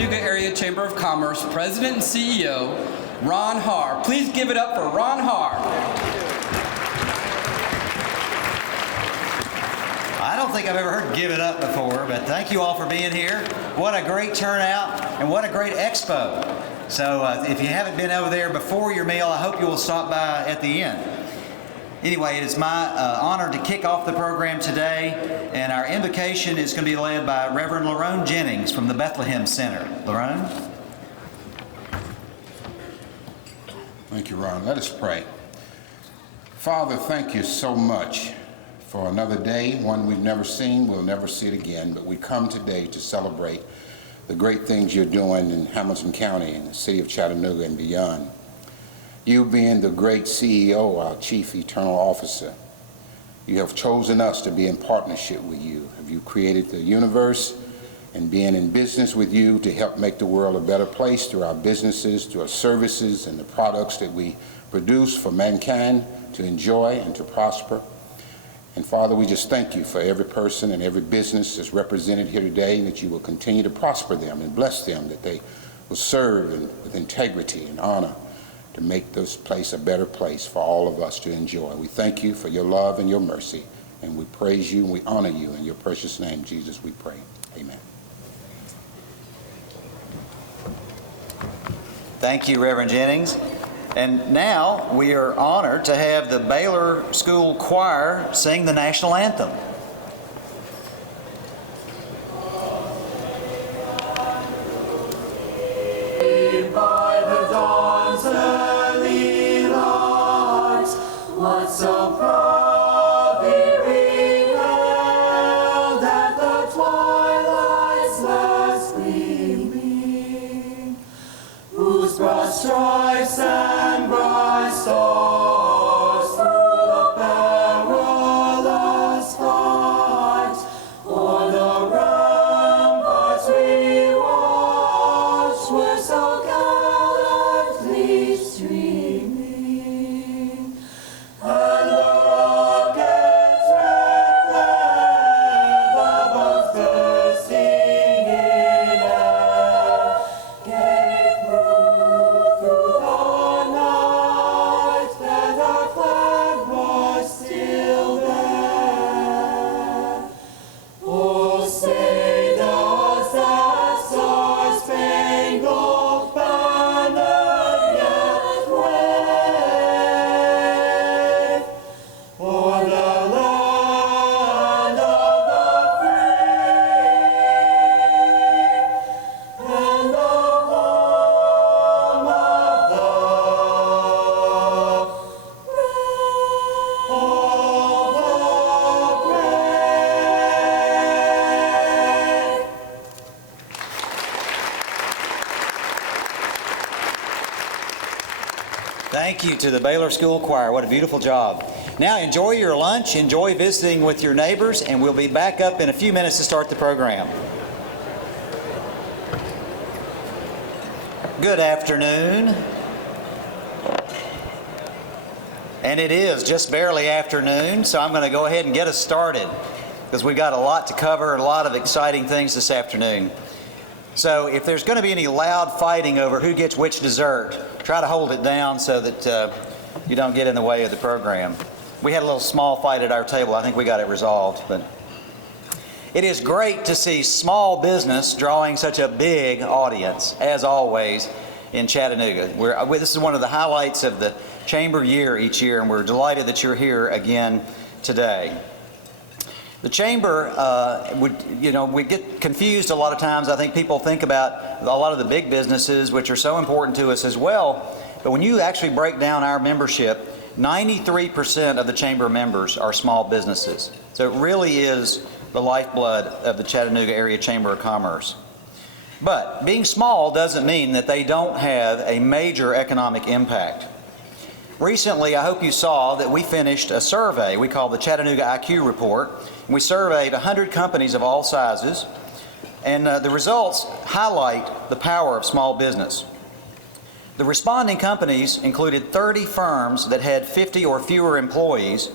Chattanooga Area Chamber of Commerce President and CEO, Ron Haar. Please give it up for Ron Haar. I don't think I've ever heard "give it up" before, but thank you all for being here. What a great turnout and what a great expo. So if you haven't been over there before your meal, I hope you will stop by at the end. Anyway, it is my honor to kick off the program today, and our invocation is going to be led by Reverend Lerone Jennings from the Bethlehem Center. Lerone? Thank you, Ron. Let us pray. Father, thank you so much for another day, one we've never seen, we'll never see it again, but we come today to celebrate the great things you're doing in Hamilton County and the city of Chattanooga and beyond. You being the great CEO, our Chief Eternal Officer, you have chosen us to be in partnership with you. Have you created the universe and being in business with you to help make the world a better place through our businesses, through our services and the products that we produce for mankind to enjoy and to prosper. And Father, we just thank you for every person and every business that's represented here today, and that you will continue to prosper them and bless them, that they will serve with integrity and honor to make this place a better place for all of us to enjoy. We thank you for your love and your mercy, and we praise you and we honor you. In your precious name, Jesus, we pray. Amen. Thank you, Reverend Jennings. And now we are honored to have the Baylor School Choir sing the national anthem. By the dawn's early light, what so proudly we hailed at the twilight's last gleaming, whose broad stripes and bright stars through the perilous fight o'er the ramparts we watched were so gallantly streaming, and the rocket's red glare above bursting in air gave proof through the night that our flag was still there. Oh, say does that star-spangled banner yet wave o'er the land of the free and the home of the brave. Thank you to the Baylor School Choir. What a beautiful job. Now enjoy your lunch, enjoy visiting with your neighbors, and we'll be back up in a few minutes to start the program. Good afternoon. And it is just barely afternoon, so I'm going to go ahead and get us started because we've got a lot to cover, a lot of exciting things this afternoon. So if there's going to be any loud fighting over who gets which dessert, try to hold it down so that you don't get in the way of the program. We had a little small fight at our table. I think we got it resolved. But it is great to see small business drawing such a big audience, as always, in Chattanooga. This is one of the highlights of the Chamber year each year, and we're delighted that you're here again today. The Chamber, we get confused a lot of times. I think people think about a lot of the big businesses, which are so important to us as well. But when you actually break down our membership, 93% of the Chamber members are small businesses. So it really is the lifeblood of the Chattanooga Area Chamber of Commerce. But being small doesn't mean that they don't have a major economic impact. Recently, I hope you saw that we finished a survey we call the Chattanooga IQ Report. We surveyed 100 companies of all sizes, and the results highlight the power of small business. The responding companies included 30 firms that had 50 or fewer employees,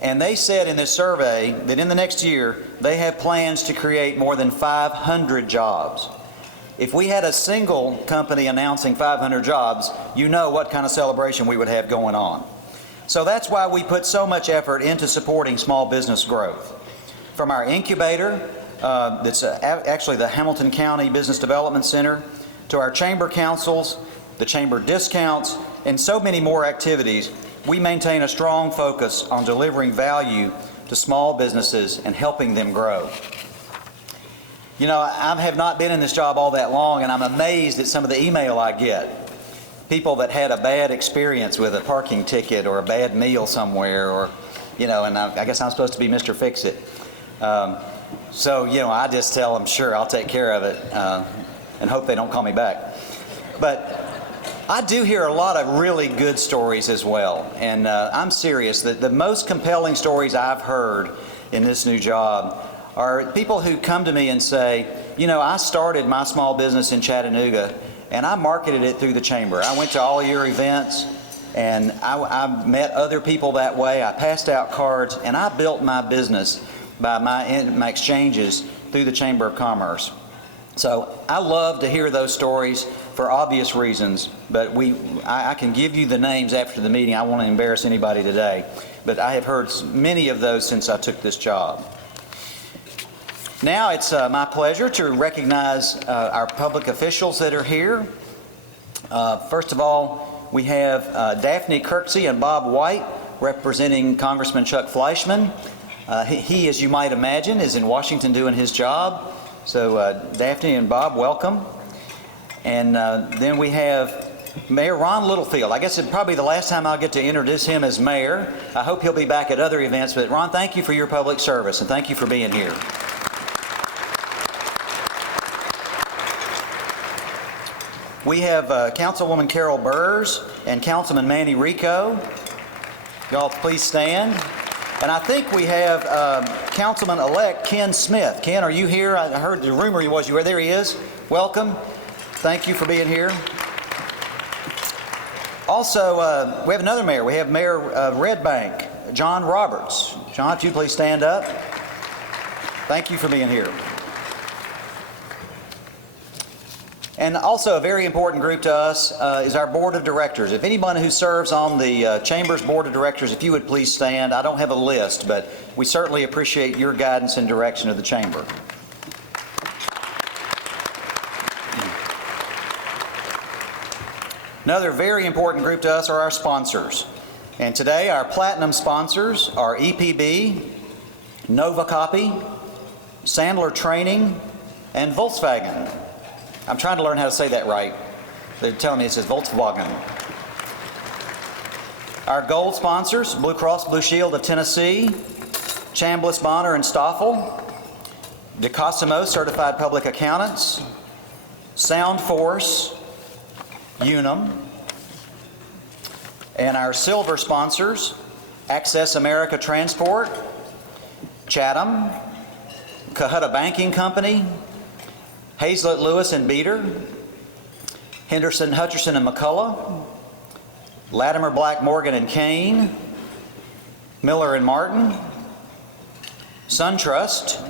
and they said in this survey that in the next year, they have plans to create more than 500 jobs. If we had a single company announcing 500 jobs, you know what kind of celebration we would have going on. So that's why we put so much effort into supporting small business growth. From our incubator, that's actually the Hamilton County Business Development Center, to our chamber councils, the chamber discounts, and so many more activities, we maintain a strong focus on delivering value to small businesses and helping them grow. You know, I have not been in this job all that long, and I'm amazed at some of the email I get. People that had a bad experience with a parking ticket or a bad meal somewhere, or, you know, and I guess I'm supposed to be Mr. Fix-It. So, you know, I just tell them, sure, I'll take care of it, and hope they don't call me back. But I do hear a lot of really good stories as well, and I'm serious. The most compelling stories I've heard in this new job are people who come to me and say, you know, I started my small business in Chattanooga, and I marketed it through the chamber. I went to all your events, and I met other people that way. I passed out cards, and I built my business by my exchanges through the Chamber of Commerce. So I love to hear those stories for obvious reasons, but I can give you the names after the meeting. I won't embarrass anybody today, but I have heard many of those since I took this job. Now it's my pleasure to recognize our public officials that are here. First of all, we have Daphne Kirksey and Bob White representing Congressman Chuck Fleischman. He, as you might imagine, is in Washington doing his job. So Daphne and Bob, welcome. And then we have Mayor Ron Littlefield. I guess it's probably the last time I'll get to introduce him as mayor. I hope he'll be back at other events. But Ron, thank you for your public service, and thank you for being here. We have Councilwoman Carol Burrs and Councilman Manny Rico. Y'all please stand. And I think we have Councilman-elect Ken Smith. Ken, are you here? I heard the rumor was you were there. He is. Welcome. Thank you for being here. Also, we have another mayor. We have Mayor Red Bank, John Roberts. John, if you please stand up. Thank you for being here. And also a very important group to us is our board of directors. If anyone who serves on the Chamber's board of directors, if you would please stand. I don't have a list, but we certainly appreciate your guidance and direction of the Chamber. Another very important group to us are our sponsors. And today our platinum sponsors are EPB, Nova Copy, Sandler Training, and Volkswagen. I'm trying to learn how to say that right. They're telling me it says Volkswagen. Our gold sponsors, Blue Cross Blue Shield of Tennessee, Chambliss Bonner and Stoffel, DeCosimo Certified Public Accountants, Sound Force, Unum, and our silver sponsors, Access America Transport, Chatham, Cohutta Banking Company, Hazlett Lewis and Beater, Henderson, Hutcherson and McCullough, Latimer Black Morgan and Kane, Miller and Martin, SunTrust,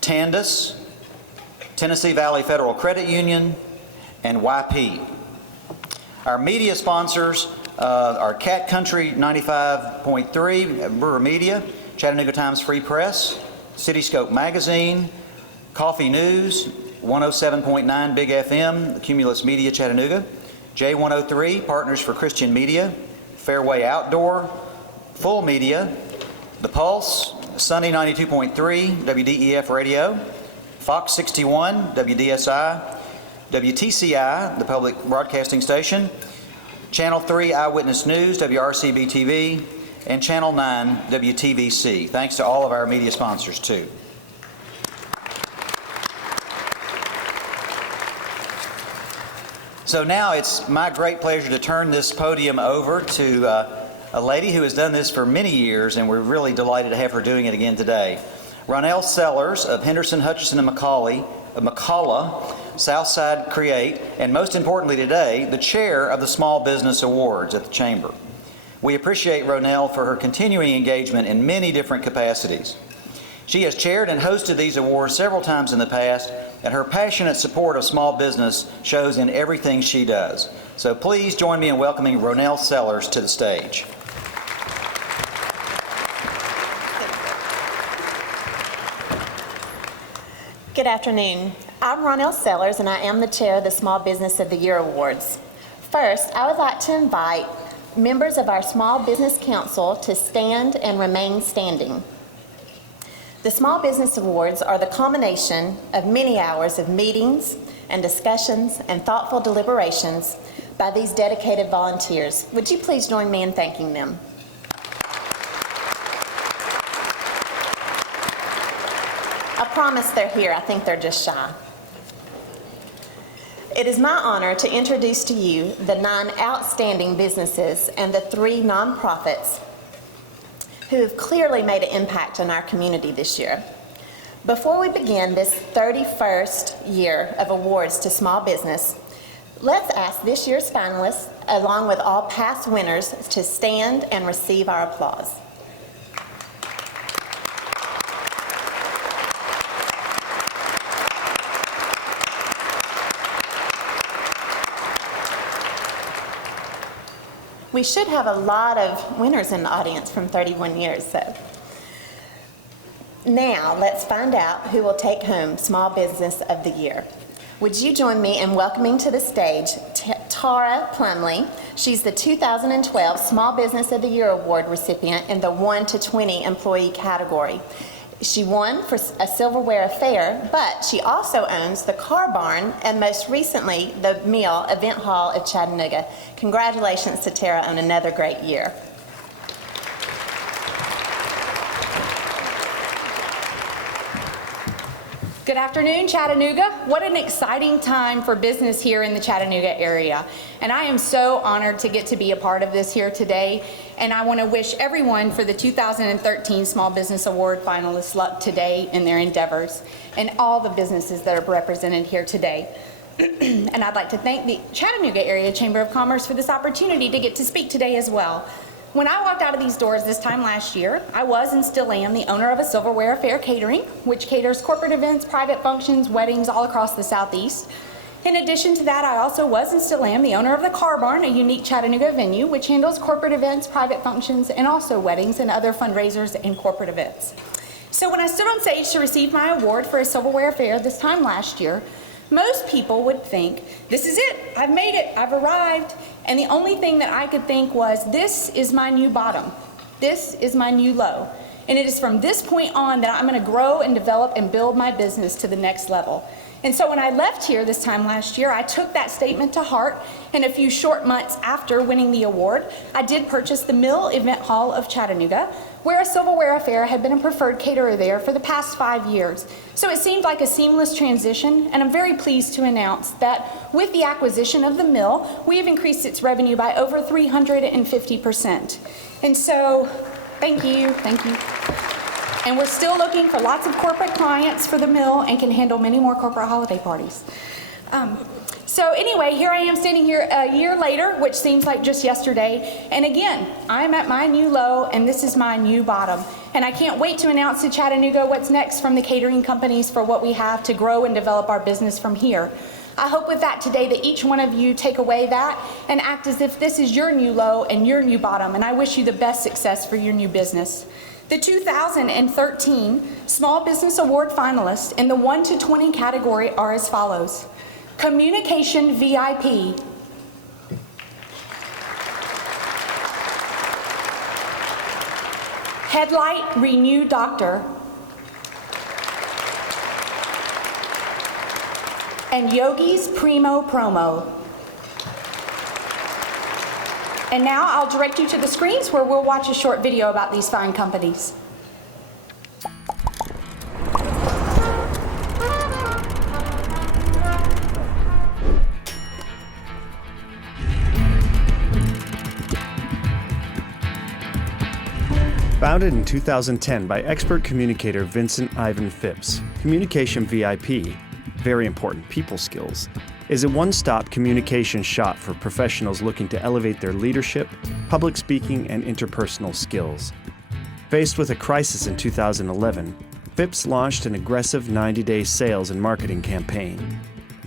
Tandus, Tennessee Valley Federal Credit Union, and YP. Our media sponsors are Cat Country 95.3, Brewer Media, Chattanooga Times Free Press, Cityscope Magazine, Coffee News, 107.9 Big FM, Cumulus Media Chattanooga, J103, Partners for Christian Media, Fairway Outdoor, Full Media, The Pulse, Sunny 92.3, WDEF Radio, Fox 61, WDSI, WTCI, the public broadcasting station, Channel 3 Eyewitness News, WRCB TV, and Channel 9 WTVC. Thanks to all of our media sponsors too. So now it's my great pleasure to turn this podium over to a lady who has done this for many years, and we're really delighted to have her doing it again today. Ronell Sellers of Henderson, Hutcherson, and McCullough, Southside Create, and most importantly today, the chair of the Small Business Awards at the Chamber. We appreciate Ronell for her continuing engagement in many different capacities. She has chaired and hosted these awards several times in the past, and her passionate support of small business shows in everything she does. So please join me in welcoming Ronell Sellers to the stage. Good afternoon. I'm Ronell Sellers, and I am the chair of the Small Business of the Year Awards. First, I would like to invite members of our Small Business Council to stand and remain standing. The Small Business Awards are the culmination of many hours of meetings and discussions and thoughtful deliberations by these dedicated volunteers. Would you please join me in thanking them? I promise they're here. I think they're just shy. It is my honor to introduce to you the 9 outstanding businesses and the 3 nonprofits who have clearly made an impact on our community this year. Before we begin this 31st year of awards to small business, let's ask this year's finalists, along with all past winners, to stand and receive our applause. We should have a lot of winners in the audience from 31 years, so. Now, let's find out who will take home Small Business of the Year. Would you join me in welcoming to the stage Tara Plumley? She's the 2012 Small Business of the Year Award recipient in the 1 to 20 employee category. She won for a silverware affair, but she also owns the Car Barn and most recently the Mill Event Hall of Chattanooga. Congratulations to Tara on another great year. Good afternoon, Chattanooga. What an exciting time for business here in the Chattanooga area. And I am so honored to get to be a part of this here today. And I want to wish everyone for the 2013 Small Business Award finalists luck today in their endeavors and all the businesses that are represented here today. And I'd like to thank the Chattanooga Area Chamber of Commerce for this opportunity to get to speak today as well. When I walked out of these doors this time last year, I was and still am the owner of a Silverware Affair Catering, which caters corporate events, private functions, weddings all across the Southeast. In addition to that, I also was and still am the owner of the Car Barn, a unique Chattanooga venue, which handles corporate events, private functions, and also weddings and other fundraisers and corporate events. So when I stood on stage to receive my award for a Silverware Affair this time last year, most people would think, this is it, I've made it, I've arrived. And the only thing that I could think was, this is my new bottom. This is my new low. And it is from this point on that I'm going to grow and develop and build my business to the next level. And so when I left here this time last year, I took that statement to heart, and a few short months after winning the award, I did purchase the Mill Event Hall of Chattanooga, where a Silverware Affair had been a preferred caterer there for the past 5 years. So it seemed like a seamless transition, and I'm very pleased to announce that with the acquisition of the Mill, we have increased its revenue by over 350%. And so, thank you. And we're still looking for lots of corporate clients for the Mill and can handle many more corporate holiday parties. So anyway, here I am standing here a year later, which seems like just yesterday. And again, I'm at my new low and this is my new bottom. And I can't wait to announce to Chattanooga what's next from the catering companies for what we have to grow and develop our business from here. I hope with that today that each one of you take away that and act as if this is your new low and your new bottom. And I wish you the best success for your new business. The 2013 Small Business Award finalists in the 1 to 20 category are as follows. Communication VIP. Headlight Renew Doctor. And Yogi's Primo Promo. And now I'll direct you to the screens where we'll watch a short video about these fine companies. Founded in 2010 by expert communicator Vincent Ivan Phipps, Communication VIP, very important people skills, is a one-stop communication shop for professionals looking to elevate their leadership, public speaking, and interpersonal skills. Faced with a crisis in 2011, Phipps launched an aggressive 90-day sales and marketing campaign.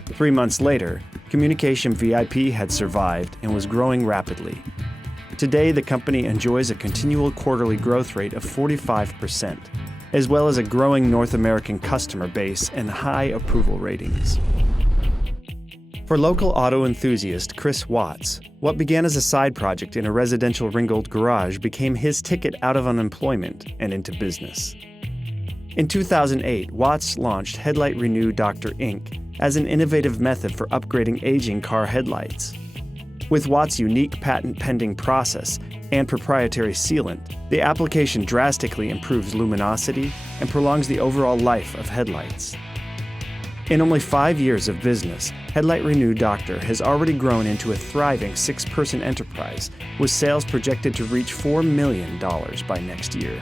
3 months later, Communication VIP had survived and was growing rapidly. Today, the company enjoys a continual quarterly growth rate of 45%, as well as a growing North American customer base and high approval ratings. For local auto enthusiast Chris Watts, what began as a side project in a residential Ringgold garage became his ticket out of unemployment and into business. In 2008, Watts launched Headlight Renew Dr. Inc. as an innovative method for upgrading aging car headlights. With Watts' unique patent-pending process and proprietary sealant, the application drastically improves luminosity and prolongs the overall life of headlights. In only 5 years of business, Headlight Renew Doctor has already grown into a thriving 6-person enterprise, with sales projected to reach $4 million by next year.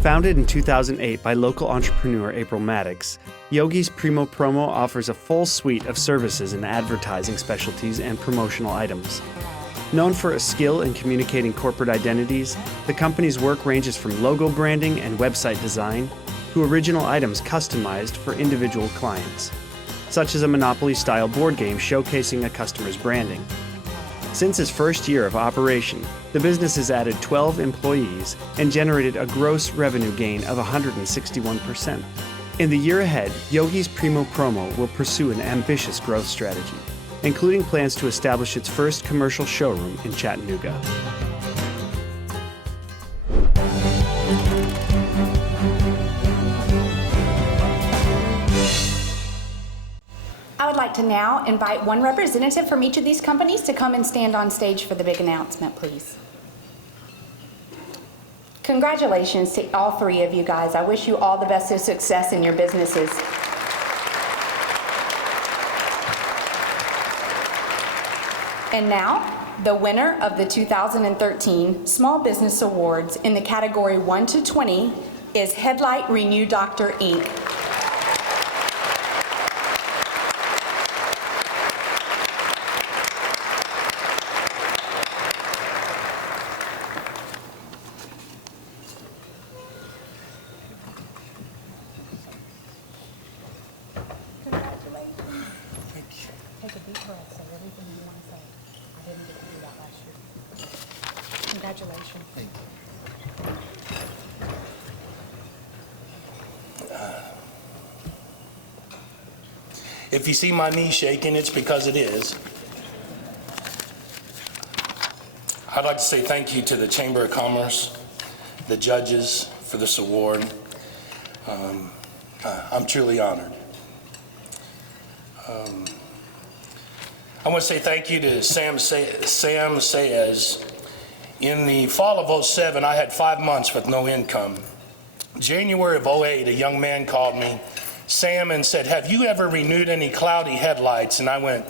Founded in 2008 by local entrepreneur April Maddox, Yogi's Primo Promo offers a full suite of services in advertising specialties and promotional items. Known for a skill in communicating corporate identities, the company's work ranges from logo branding and website design to original items customized for individual clients, such as a Monopoly-style board game showcasing a customer's branding. Since its first year of operation, the business has added 12 employees and generated a gross revenue gain of 161%. In the year ahead, Yogi's Primo Promo will pursue an ambitious growth strategy, including plans to establish its first commercial showroom in Chattanooga. I would like to now invite one representative from each of these companies to come and stand on stage for the big announcement, please. Congratulations to all 3 of you guys. I wish you all the best of success in your businesses. And now, the winner of the 2013 Small Business Awards in the category 1 to 20 is Headlight Renew Dr. Inc. Congratulations. If you see my knee shaking, it's because it is. I'd like to say thank you to the Chamber of Commerce, the judges for this award. I'm truly honored. I want to say thank you to Sam Sayez. In the fall of 2007, I had 5 months with no income. January of 2008, a young man called me, Sam, and said, "Have you ever renewed any cloudy headlights?" And I went,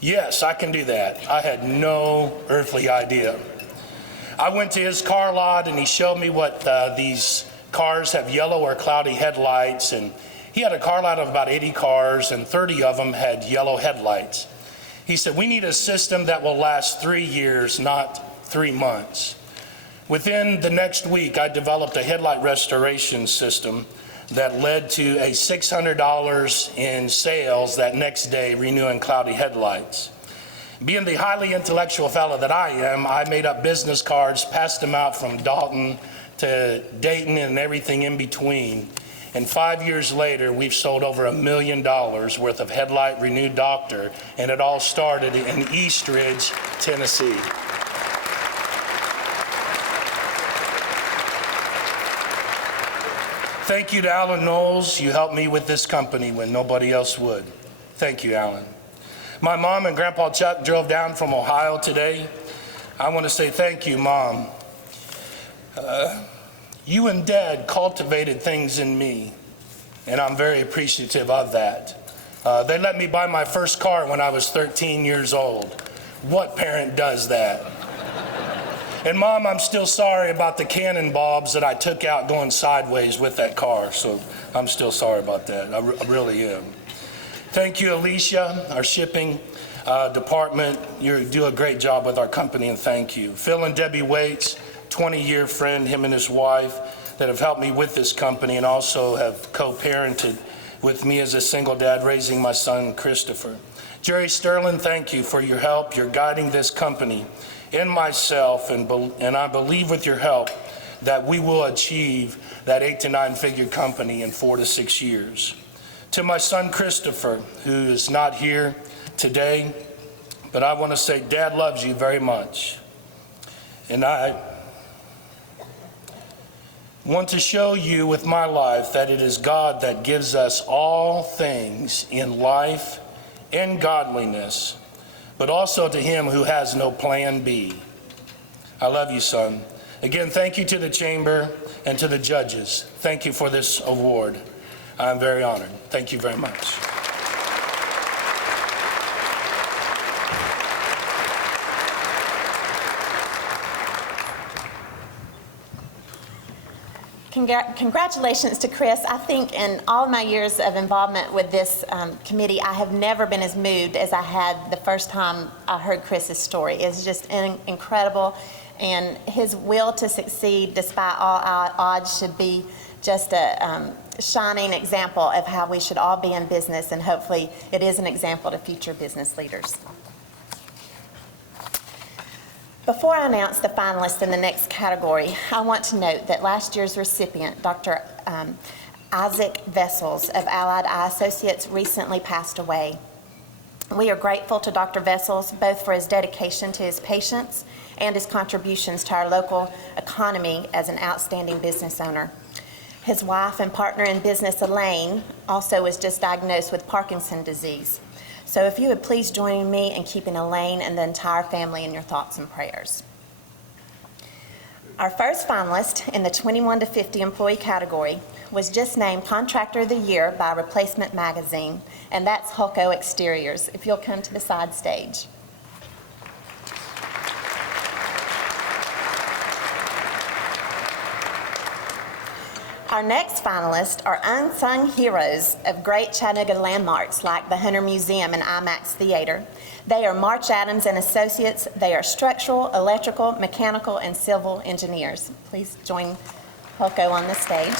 "Yes, I can do that." I had no earthly idea. I went to his car lot and he showed me what these cars have yellow or cloudy headlights, and he had a car lot of about 80 cars and 30 of them had yellow headlights. He said, "We need a system that will last 3 years, not 3 months." Within the next week, I developed a headlight restoration system that led to a $600 in sales that next day renewing cloudy headlights. Being the highly intellectual fellow that I am, I made up business cards, passed them out from Dalton to Dayton and everything in between. And 5 years later, we've sold over $1 million worth of Headlight Renew Doctor, and it all started in Eastridge, Tennessee. Thank you to Alan Knowles. You helped me with this company when nobody else would. Thank you, Alan. My mom and Grandpa Chuck drove down from Ohio today. I want to say thank you, Mom. You and Dad cultivated things in me, and I'm very appreciative of that. They let me buy my first car when I was 13 years old. What parent does that? And Mom, I'm still sorry about the cannon bulbs that I took out going sideways with that car, so I'm still sorry about that. I really am. Thank you, Alicia, our shipping department. You do a great job with our company, and thank you. Phil and Debbie Waits, 20-year friend, him and his wife. that have helped me with this company and also have co-parented with me as a single dad raising my son, Christopher. Jerry Sterling, thank you for your help. You're guiding this company and myself, and I believe with your help that we will achieve that 8 to 9 figure company in 4 to 6 years. To my son, Christopher, who is not here today, but I want to say, Dad loves you very much. And I want to show you with my life that it is God that gives us all things in life and godliness, but also to him who has no plan B. I love you, son. Again, thank you to the chamber and to the judges. Thank you for this award. I'm very honored. Thank you very much. Congratulations to Chris. I think in all my years of involvement with this committee, I have never been as moved as I had the first time I heard Chris's story. It's just incredible, and his will to succeed despite all odds should be just a shining example of how we should all be in business, and hopefully it is an example to future business leaders. Before I announce the finalists in the next category, I want to note that last year's recipient, Dr. Isaac Vessels of Allied Eye Associates, recently passed away. We are grateful to Dr. Vessels both for his dedication to his patients and his contributions to our local economy as an outstanding business owner. His wife and partner in business, Elaine, also was just diagnosed with Parkinson's disease. So if you would please join me in keeping Elaine and the entire family in your thoughts and prayers. Our first finalist in the 21 to 50 employee category was just named Contractor of the Year by Replacement Magazine, and that's Hulko Exteriors. If you'll come to the side stage. Our next finalists are unsung heroes of great Chattanooga landmarks like the Hunter Museum and IMAX Theater. They are March Adams and Associates. They are structural, electrical, mechanical, and civil engineers. Please join Hulko on the stage.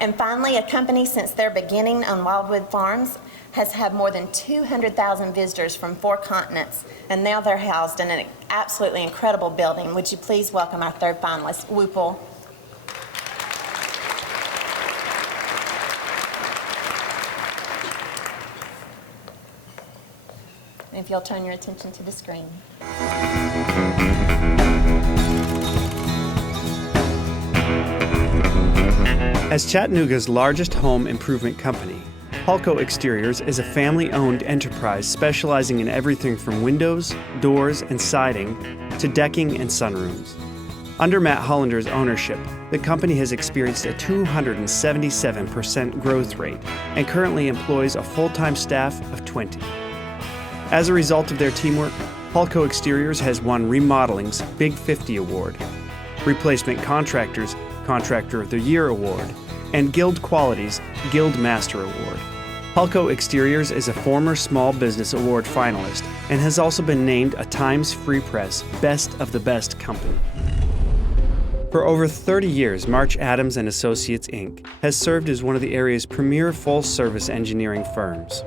And finally, a company since their beginning on Wildwood Farms has had more than 200,000 visitors from 4 continents, and now they're housed in an absolutely incredible building. Would you please welcome our third finalist, Whoople. And if you'll turn your attention to the screen. As Chattanooga's largest home improvement company, Hulko Exteriors is a family-owned enterprise specializing in everything from windows, doors, and siding to decking and sunrooms. Under Matt Hollander's ownership, the company has experienced a 277% growth rate and currently employs a full-time staff of 20. As a result of their teamwork, Hulko Exteriors has won Remodeling's Big 50 Award, Replacement Contractor's Contractor of the Year Award, and Guild Quality's Guild Master Award. Hulko Exteriors is a former Small Business Award finalist and has also been named a Times Free Press Best of the Best Company. For over 30 years, March Adams and Associates, Inc. has served as one of the area's premier full-service engineering firms.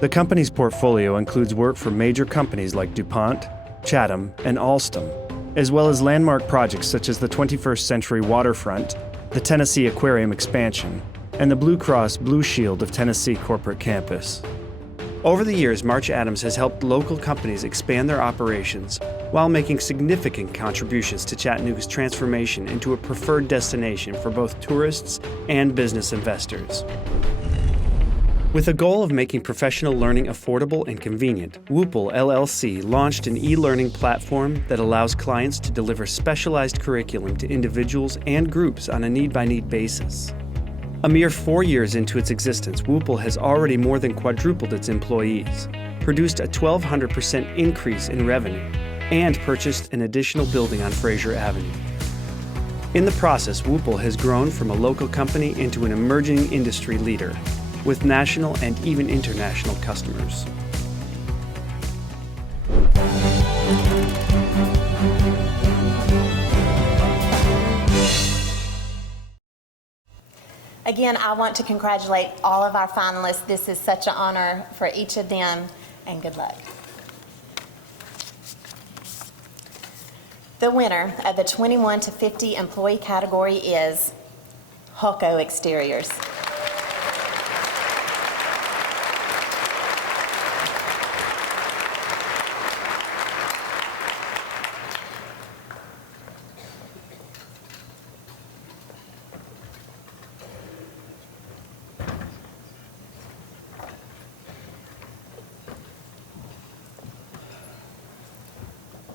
The company's portfolio includes work for major companies like DuPont, Chatham, and Alstom, as well as landmark projects such as the 21st Century Waterfront, the Tennessee Aquarium expansion, and the Blue Cross Blue Shield of Tennessee corporate campus. Over the years, March Adams has helped local companies expand their operations while making significant contributions to Chattanooga's transformation into a preferred destination for both tourists and business investors. With the goal of making professional learning affordable and convenient, Whoople LLC launched an e-learning platform that allows clients to deliver specialized curriculum to individuals and groups on a need-by-need basis. A mere 4 years into its existence, Whoople has already more than quadrupled its employees, produced a 1,200% increase in revenue, and purchased an additional building on Fraser Avenue. In the process, Whoople has grown from a local company into an emerging industry leader, with national and even international customers. Again, I want to congratulate all of our finalists. This is such an honor for each of them, and good luck. The winner of the 21 to 50 employee category is Hulko Exteriors.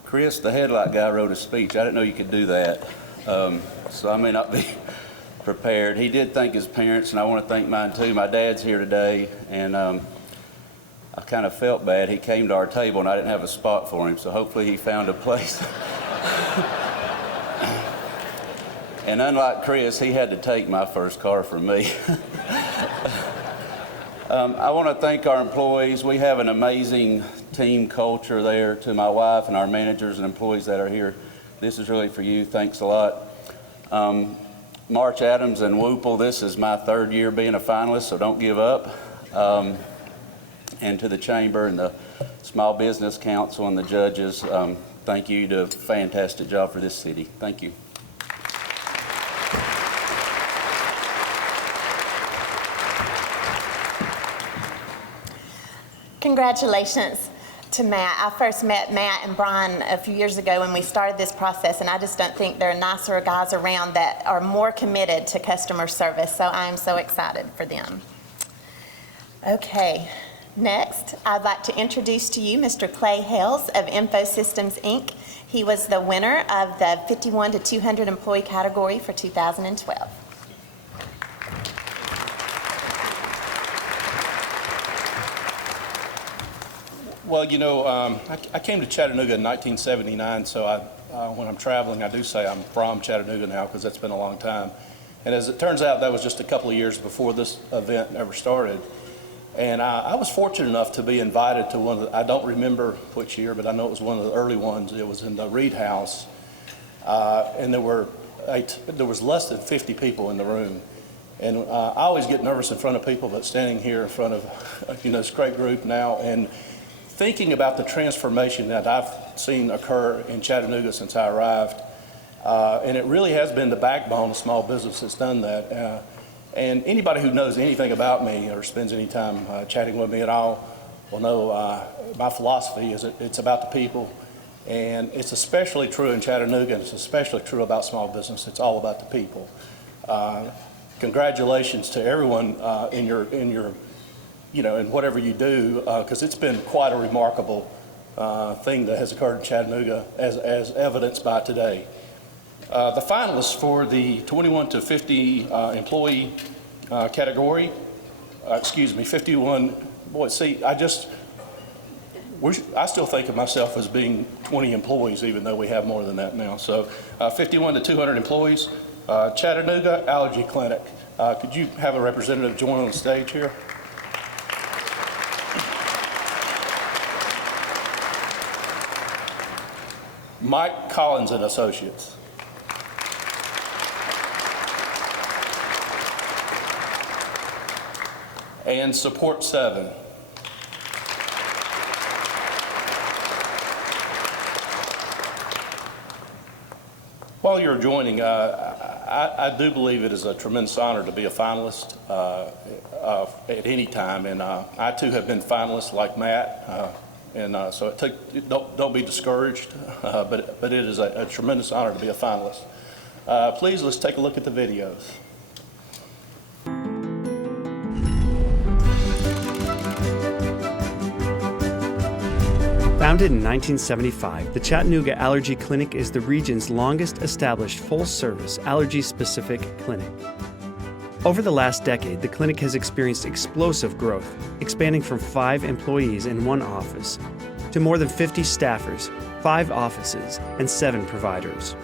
Chris, the headlight guy, wrote a speech. I didn't know you could do that, so I may not be prepared. He did thank his parents, and I want to thank mine too. My dad's here today, and I kind of felt bad. He came to our table, and I didn't have a spot for him, so hopefully he found a place. And unlike Chris, he had to take my first car from me. I want to thank our employees. We have an amazing team culture there. To my wife and our managers and employees that are here, this is really for you. Thanks a lot. March Adams and Whoople, this is my third year being a finalist, so don't give up. And to the Chamber and the Small Business Council and the judges, thank you. You do a fantastic job for this city. Thank you. Congratulations to Matt. I first met Matt and Brian a few years ago when we started this process, and I just don't think there are nicer guys around that are more committed to customer service, so I am so excited for them. Okay, next, I'd like to introduce to you Mr. Clay Hales of InfoSystems, Inc. He was the winner of the 51 to 200 employee category for 2012. Well, you know, I came to Chattanooga in 1979, so when I'm traveling, I do say I'm from Chattanooga now because that's been a long time. And as it turns out, that was just a couple of years before this event ever started. And I was fortunate enough to be invited to one of the, I don't remember which year, but I know it was one of the early ones. It was in the Reed House, and there was less than 50 people in the room. And I always get nervous in front of people, but standing here in front of, this great group now, and thinking about the transformation that I've seen occur in Chattanooga since I arrived, and it really has been the backbone of small business that's done that. And anybody who knows anything about me or spends any time chatting with me at all will know my philosophy is it's about the people, and it's especially true in Chattanooga, and it's especially true about small business. It's all about the people. Congratulations to everyone in your in whatever you do, because it's been quite a remarkable thing that has occurred in Chattanooga, as evidenced by today. The finalists for the 21 to 50 employee category, 51, boy, see, I still think of myself as being 20 employees, even though we have more than that now. So 51 to 200 employees, Chattanooga Allergy Clinic. Could you have a representative join on the stage here? Mike Collins and Associates. And Support 7. While you're joining, I do believe it is a tremendous honor to be a finalist at any time, and I too have been finalist like Matt. So don't be discouraged, but it is a tremendous honor to be a finalist. Please, let's take a look at the videos. Founded in 1975, the Chattanooga Allergy Clinic is the region's longest established full-service allergy-specific clinic. Over the last decade, the clinic has experienced explosive growth, expanding from 5 employees in one office to more than 50 staffers, 5 offices, and 7 providers.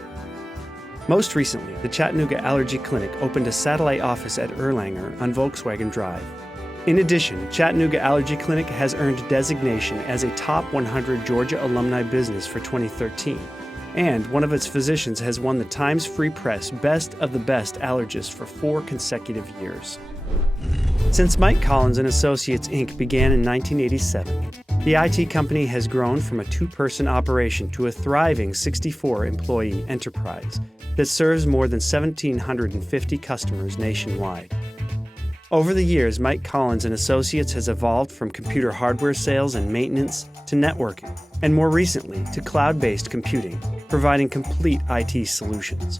Most recently, the Chattanooga Allergy Clinic opened a satellite office at Erlanger on Volkswagen Drive. In addition, Chattanooga Allergy Clinic has earned designation as a Top 100 Georgia Alumni Business for 2013 And one of its physicians has won the Times Free Press Best of the Best Allergist for 4 consecutive years. Since Mike Collins and Associates Inc. began in 1987, the IT company has grown from a 2-person operation to a thriving 64-employee enterprise that serves more than 1,750 customers nationwide. Over the years, Mike Collins and Associates has evolved from computer hardware sales and maintenance to networking, and more recently to cloud-based computing, providing complete IT solutions.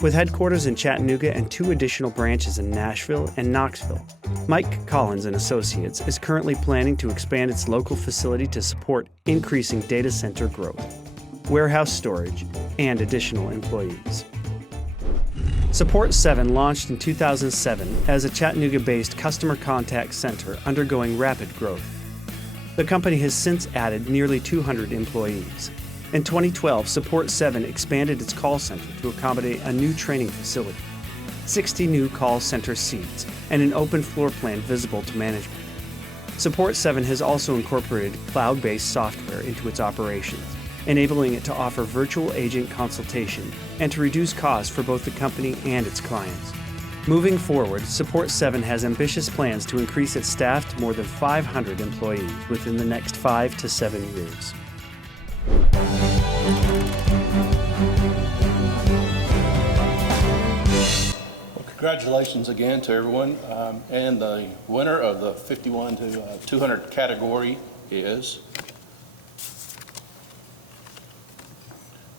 With headquarters in Chattanooga and 2 additional branches in Nashville and Knoxville, Mike Collins and Associates is currently planning to expand its local facility to support increasing data center growth, warehouse storage, and additional employees. Support 7 launched in 2007 as a Chattanooga-based customer contact center undergoing rapid growth. The company has since added nearly 200 employees. In 2012, Support 7 expanded its call center to accommodate a new training facility, 60 new call center seats, and an open floor plan visible to management. Support 7 has also incorporated cloud-based software into its operations, enabling it to offer virtual agent consultation and to reduce costs for both the company and its clients. Moving forward, Support 7 has ambitious plans to increase its staff to more than 500 employees within the next 5 to 7 years. Well, congratulations again to everyone. And the winner of the 51 to 200 category is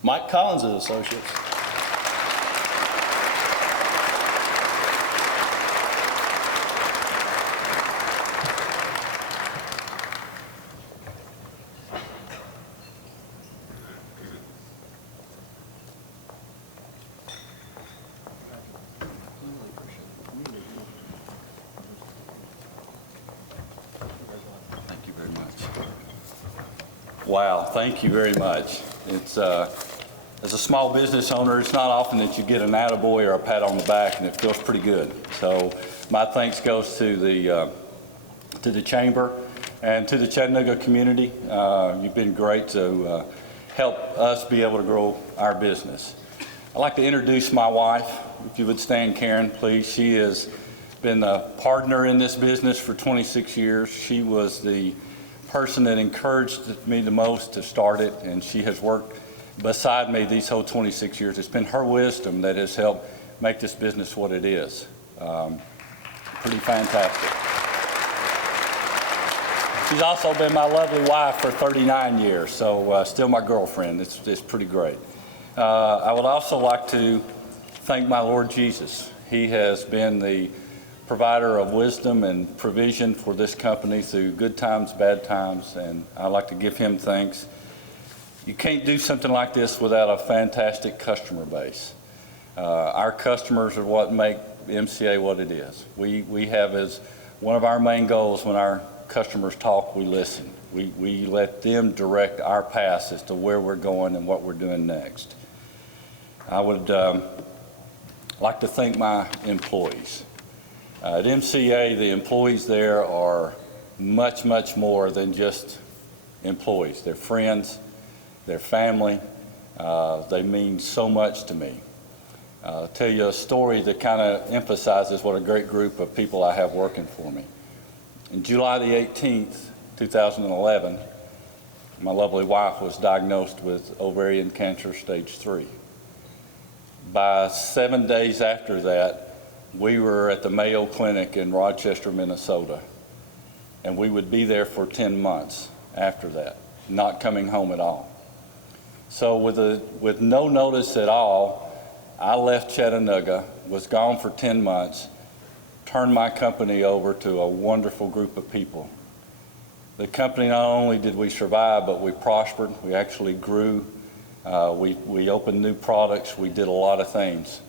Mike Collins and Associates. Thank you very much. Wow, thank you very much. It's as a small business owner, it's not often that you get an attaboy or a pat on the back, and it feels pretty good. So my thanks goes to the chamber and to the Chattanooga community. You've been great to help us be able to grow our business. I'd like to introduce my wife. If you would stand, Karen, please. She has been a partner in this business for 26 years. She was the person that encouraged me the most to start it, and she has worked beside me these whole 26 years. It's been her wisdom that has helped make this business what it is. Pretty fantastic. She's also been my lovely wife for 39 years, so still my girlfriend. It's pretty great. I would also like to thank my Lord Jesus. He has been the provider of wisdom and provision for this company through good times, bad times, and I'd like to give him thanks. You can't do something like this without a fantastic customer base. Our customers are what make MCA what it is. We have as one of our main goals when our customers talk, we listen. We let them direct our paths as to where we're going and what we're doing next. I would like to thank my employees. At MCA, the employees there are much, much more than just employees. They're friends, they're family. They mean so much to me. I'll tell you a story that kind of emphasizes what a great group of people I have working for me. In July the 18th, 2011, my lovely wife was diagnosed with ovarian cancer stage 3. By 7 days after that, we were at the Mayo Clinic in Rochester, Minnesota, and we would be there for 10 months after that, not coming home at all. So with no notice at all, I left Chattanooga, was gone for 10 months, turned my company over to a wonderful group of people. The company, not only did we survive, but we prospered, we actually grew, we opened new products, we did a lot of things.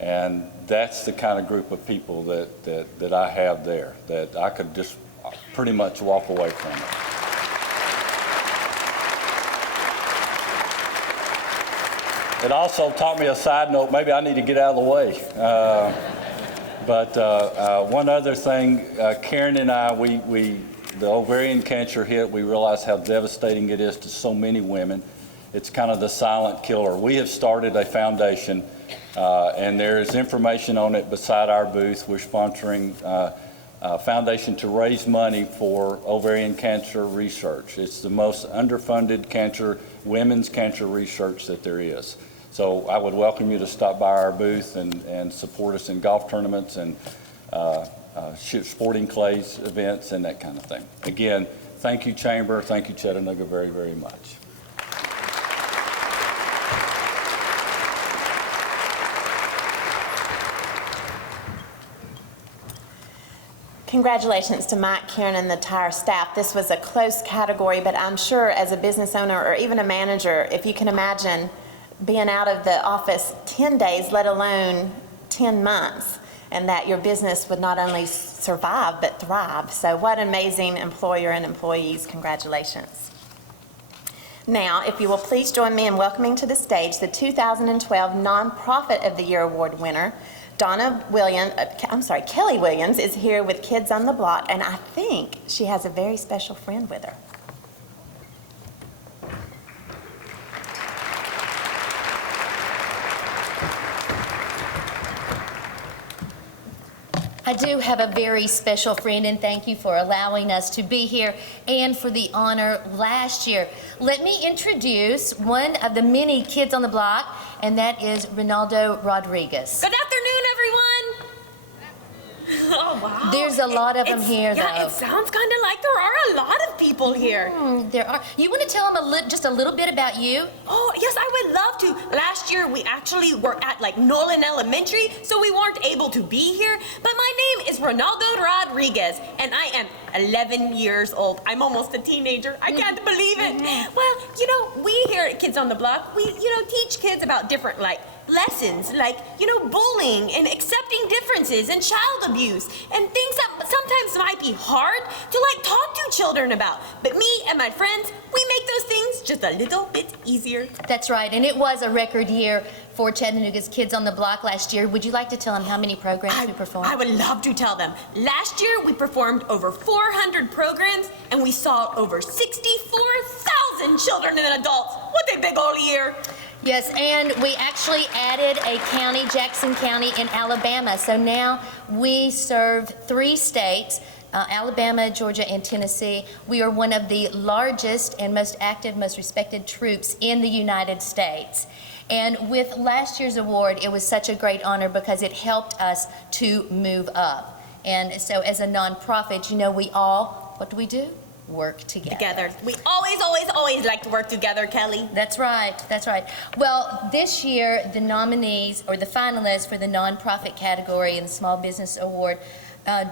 And that's the kind of group of people that I have there, that I could just pretty much walk away from it. It also taught me a side note, maybe I need to get out of the way. But one other thing, Karen and I, the ovarian cancer hit, we realized how devastating it is to so many women. It's kind of the silent killer. We have started a foundation, and there is information on it beside our booth. We're sponsoring a foundation to raise money for ovarian cancer research. It's the most underfunded women's cancer research that there is. So I would welcome you to stop by our booth and support us in golf tournaments and sporting clays events and that kind of thing. Again, thank you, Chamber. Thank you, Chattanooga, very, very much. Congratulations to Mike, Karen, and the entire staff. This was a close category, but I'm sure as a business owner or even a manager, if you can imagine being out of the office 10 days, let alone 10 months, and that your business would not only survive but thrive. So what an amazing employer and employees. Congratulations. Now, if you will please join me in welcoming to the stage the 2012 Nonprofit of the Year Award winner, Kelly Williams is here with Kids on the Block, and I think she has a very special friend with her. I do have a very special friend, and thank you for allowing us to be here and for the honor last year. Let me introduce one of the many Kids on the Block, and that is Ronaldo Rodriguez. Good afternoon, everyone. Oh, wow. There's a lot of them here, though. Yeah, it sounds kind of like there are a lot of people here. There are. You want to tell them just a little bit about you? Oh, yes, I would love to. Last year, we actually were at Nolan Elementary, so we weren't able to be here. But my name is Ronaldo Rodriguez, and I am 11 years old. I'm almost a teenager. I can't believe it. Well, we here at Kids on the Block, we, teach kids about different, lessons bullying and accepting differences and child abuse and things that sometimes might be hard to talk to children about. But me and my friends, we make those things just a little bit easier. That's right, and it was a record year for Chattanooga's Kids on the Block last year. Would you like to tell them how many programs we performed? I would love to tell them. Last year we performed over 400 programs and we saw over 64,000 children and adults. What a big old year. Yes, and we actually added a county, Jackson County in Alabama. So now we serve 3 states, Alabama, Georgia, and Tennessee. We are one of the largest and most active, most respected troops in the United States. And with last year's award, it was such a great honor because it helped us to move up. And so as a nonprofit, we all, what do? Work together. We always like to work together, Kelly. That's right. Well, this year, the nominees or the finalists for the nonprofit category in the Small Business Award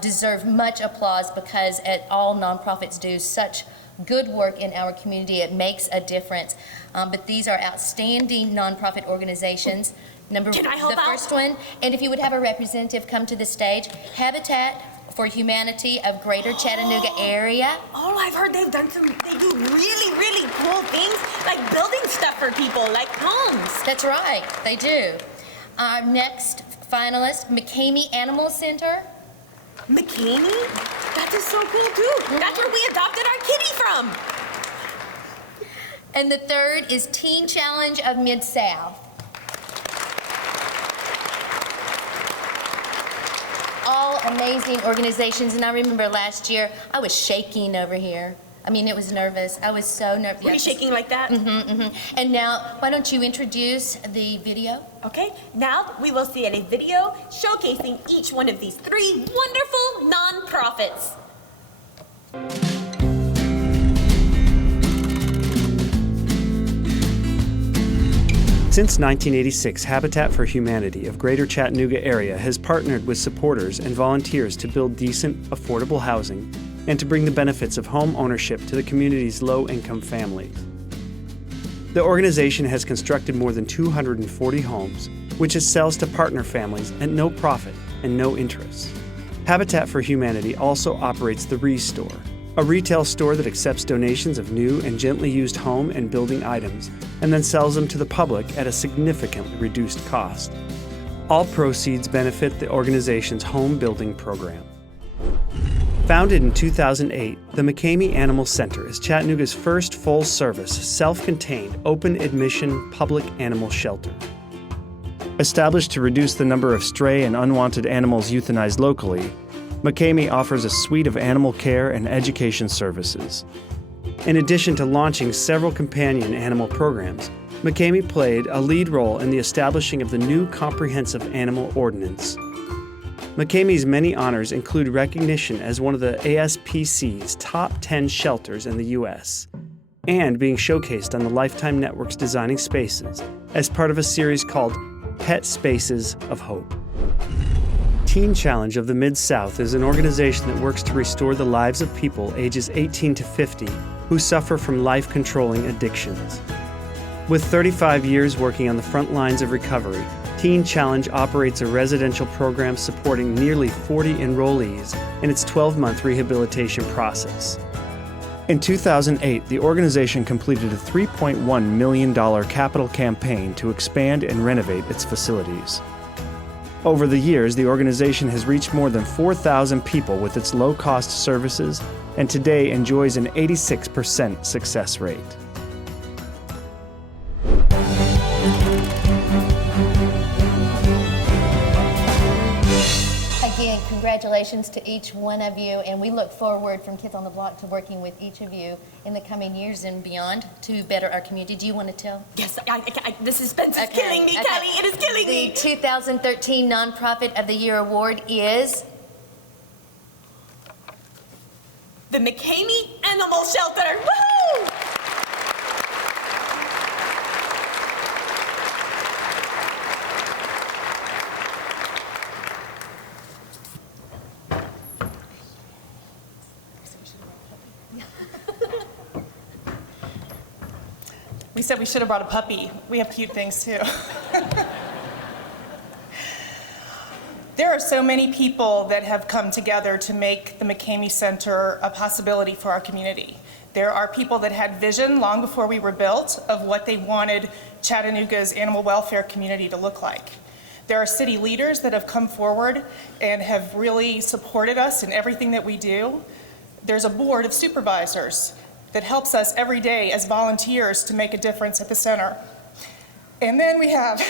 deserve much applause because all nonprofits do such good work in our community. It makes a difference. But these are outstanding nonprofit organizations. Can I help out? First one, and if you would have a representative come to the stage, Habitat for Humanity of Greater Chattanooga area. Oh, I've heard they do really, really cool things, like building stuff for people, like homes. That's right, they do. Our next finalist, McCamey Animal Center. McCamey? That is so cool, too. That's where we adopted our kitty from. And the third is Teen Challenge of Mid-South. All amazing organizations, and I remember last year I was shaking over here. It was nervous. I was so nervous. Were you shaking like that? And now, why don't you introduce the video? Okay, now we will see a video showcasing each one of these 3 wonderful nonprofits. Since 1986, Habitat for Humanity of Greater Chattanooga area has partnered with supporters and volunteers to build decent, affordable housing and to bring the benefits of home ownership to the community's low-income families. The organization has constructed more than 240 homes, which it sells to partner families at no profit and no interest. Habitat for Humanity also operates the Restore, a retail store that accepts donations of new and gently used home and building items and then sells them to the public at a significantly reduced cost. All proceeds benefit the organization's home building program. Founded in 2008, the McCamey Animal Center is Chattanooga's first full-service, self-contained, open-admission public animal shelter. Established to reduce the number of stray and unwanted animals euthanized locally, McCamey offers a suite of animal care and education services. In addition to launching several companion animal programs, McCamey played a lead role in the establishing of the new Comprehensive Animal Ordinance. McCamey's many honors include recognition as one of the ASPCA's top 10 shelters in the U.S., and being showcased on the Lifetime Network's Designing Spaces as part of a series called Pet Spaces of Hope. Teen Challenge of the Mid-South is an organization that works to restore the lives of people ages 18 to 50 who suffer from life-controlling addictions. With 35 years working on the front lines of recovery, Teen Challenge operates a residential program supporting nearly 40 enrollees in its 12-month rehabilitation process. In 2008, the organization completed a $3.1 million capital campaign to expand and renovate its facilities. Over the years, the organization has reached more than 4,000 people with its low-cost services and today enjoys an 86% success rate. Again, congratulations to each one of you, and we look forward from Kids on the Block to working with each of you in the coming years and beyond to better our community. Do you want to tell? Yes, the suspense is killing me, Kelly. It is killing me. The 2013 Nonprofit of the Year Award is the McCamey Animal Shelter. Woohoo! We said we should have brought a puppy. We have cute things too. There are so many people that have come together to make the McCamey Center a possibility for our community. There are people that had vision long before we were built of what they wanted Chattanooga's animal welfare community to look like. There are city leaders that have come forward and have really supported us in everything that we do. There's a board of supervisors that helps us every day as volunteers to make a difference at the center. And then we have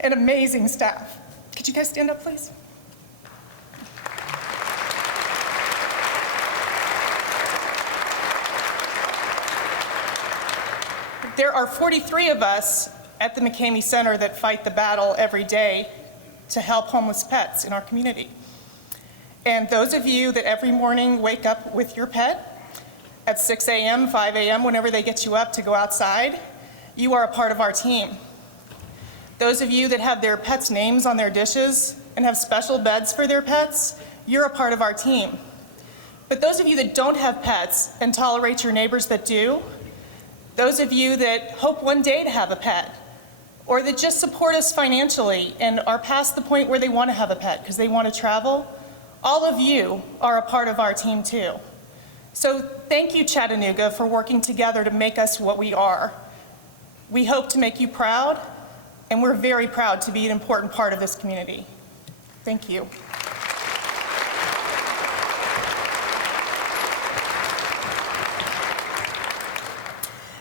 an amazing staff. Could you guys stand up, please? There are 43 of us at the McCamey Center that fight the battle every day to help homeless pets in our community. And those of you that every morning wake up with your pet at 6 a.m., 5 a.m., whenever they get you up to go outside, you are a part of our team. Those of you that have their pets' names on their dishes and have special beds for their pets, you're a part of our team. But those of you that don't have pets and tolerate your neighbors that do, those of you that hope one day to have a pet, or that just support us financially and are past the point where they want to have a pet because they want to travel, all of you are a part of our team too. So thank you, Chattanooga, for working together to make us what we are. We hope to make you proud, and we're very proud to be an important part of this community. Thank you.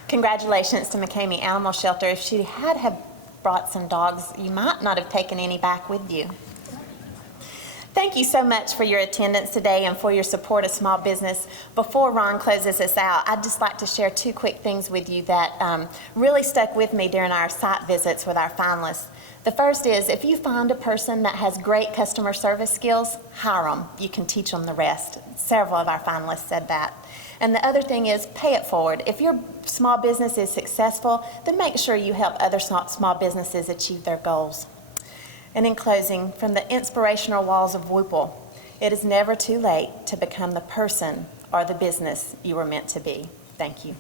Congratulations to McCamey Animal Shelter. If she had have brought some dogs, you might not have taken any back with you. Thank you so much for your attendance today and for your support of small business. Before Ron closes us out, I'd just like to share two quick things with you that really stuck with me during our site visits with our finalists. The first is, if you find a person that has great customer service skills, hire them. You can teach them the rest. Several of our finalists said that. And the other thing is, pay it forward. If your small business is successful, then make sure you help other small businesses achieve their goals. And in closing, from the inspirational walls of WUPL, it is never too late to become the person or the business you were meant to be. Thank you.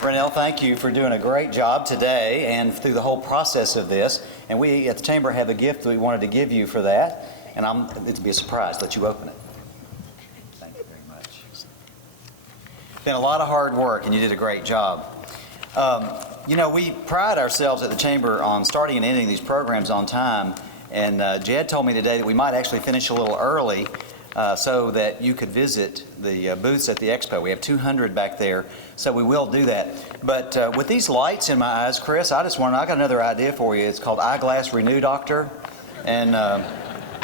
Renelle, thank you for doing a great job today and through the whole process of this. And we at the Chamber have a gift that we wanted to give you for that. And it'll be a surprise. Let you open it. Thank you very much. It's been a lot of hard work, and you did a great job. You know, we pride ourselves at the Chamber on starting and ending these programs on time, and Jed told me today that we might actually finish a little early so that you could visit the booths at the expo. We have 200 back there, so we will do that. But with these lights in my eyes, Chris, I got another idea for you. It's called Eyeglass Renew Doctor, and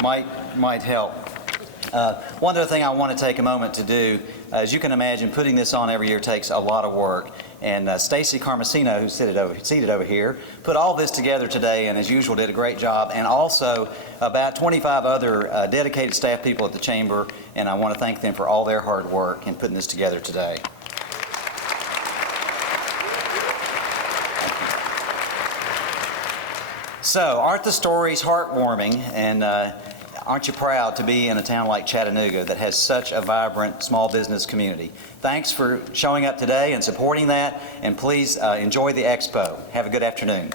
might help. One other thing I want to take a moment to do, as you can imagine, putting this on every year takes a lot of work. And Stacy Carmesino, who's seated over here, put all this together today and as usual did a great job. And also about 25 other dedicated staff people at the Chamber, and I want to thank them for all their hard work in putting this together today. So, aren't the stories heartwarming, and aren't you proud to be in a town like Chattanooga that has such a vibrant small business community? Thanks for showing up today and supporting that, and please enjoy the expo. Have a good afternoon.